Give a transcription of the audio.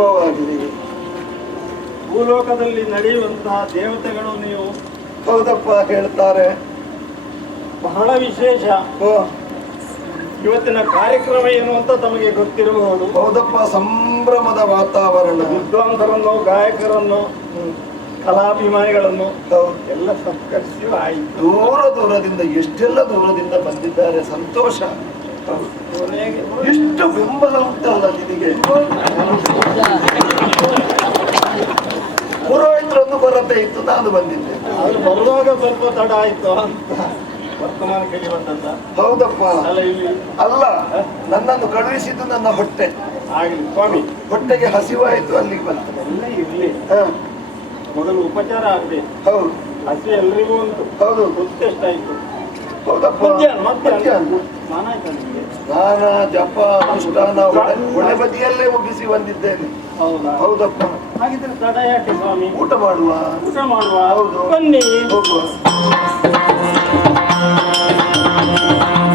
ಶುಭವಾಗಲಿ ಭೂಲೋಕದಲ್ಲಿ ನಡೆಯುವಂತಹ ದೇವತೆಗಳು ನೀವು? ಹೌದಪ್ಪ ಹೇಳ್ತಾರೆ. ಬಹಳ ವಿಶೇಷ. ಇವತ್ತಿನ ಕಾರ್ಯಕ್ರಮ ಏನು ಅಂತ ತಮಗೆ ಗೊತ್ತಿರಬಹುದು. ಹೌದಪ್ಪ ಸಂಭ್ರಮದ ವಾತಾವರಣ. ವಿದ್ವಾಂಸರನ್ನು ಗಾಯಕರನ್ನು ಕಲಾಭಿಮಾನಿಗಳನ್ನು ಎಲ್ಲ ಸತ್ಕರಿಸಿ ಆಯಿತು. ದೂರ ದೂರದಿಂದ ಎಷ್ಟೆಲ್ಲ ದೂರದಿಂದ ಬಂದಿದ್ದಾರೆ ಸಂತೋಷ. ಎಷ್ಟು ಬೆಂಬಲ ಉಂಟಲ್ಲ ನಿನಗೆ. ಕೊರತೆ ಇತ್ತು ನಾನು ಬಂದಿದ್ದೆ. ಬರುವಾಗ ಸ್ವಲ್ಪ ತಡ ಆಯ್ತು ಅಂತ. ವರ್ತಮಾನಕ್ಕೆ ಬಂದದ್ದ. ಹೌದಪ್ಪ. ಅಲ್ಲ ಇಲ್ಲಿ. ಅಲ್ಲ ನನ್ನನ್ನು ಕಳುಹಿಸಿದ್ದು ನನ್ನ ಹೊಟ್ಟೆ. ಆಗಲಿ ಸ್ವಾಮಿ. ಹೊಟ್ಟೆಗೆ ಹಸಿವಾಯಿತು ಅಲ್ಲಿಗೆ ಬಂತು ಎಲ್ಲ ಇರ್ಲಿ ಹ, ಮೊದಲು ಉಪಚಾರ ಆಗಬೇಕು ಹೌದು. ಹಸಿ ಎಲ್ರಿಗೂ ಉಂಟು. ಹೌದು. ಗೊತ್ತೆಷ್ಟಾಯ್ತು ಹೌದಪ್ಪ. ಮಧ್ಯಾಹ್ನ. ಮಧ್ಯಾಹ್ನ. ಸ್ನಾನ ಆಯ್ತಾ ನಿಮಗೆ? ಸ್ನಾನ ಜಪ ಅನುಷ್ಠಾನ ಒಳೆ ಒಳೆ ಬದಿಯಲ್ಲೇ ಮುಗಿಸಿ ಬಂದಿದ್ದೇನೆ. ಹೌದಾ. ಹೌದಪ್ಪ. ಹಾಗಿದ್ರೆ ತಡ ಯಾಕೆ ಸ್ವಾಮಿ. ಊಟ ಮಾಡುವ. ಊಟ ಮಾಡುವ. ಹೌದು. ಬನ್ನಿ. ಹೋಗುವ.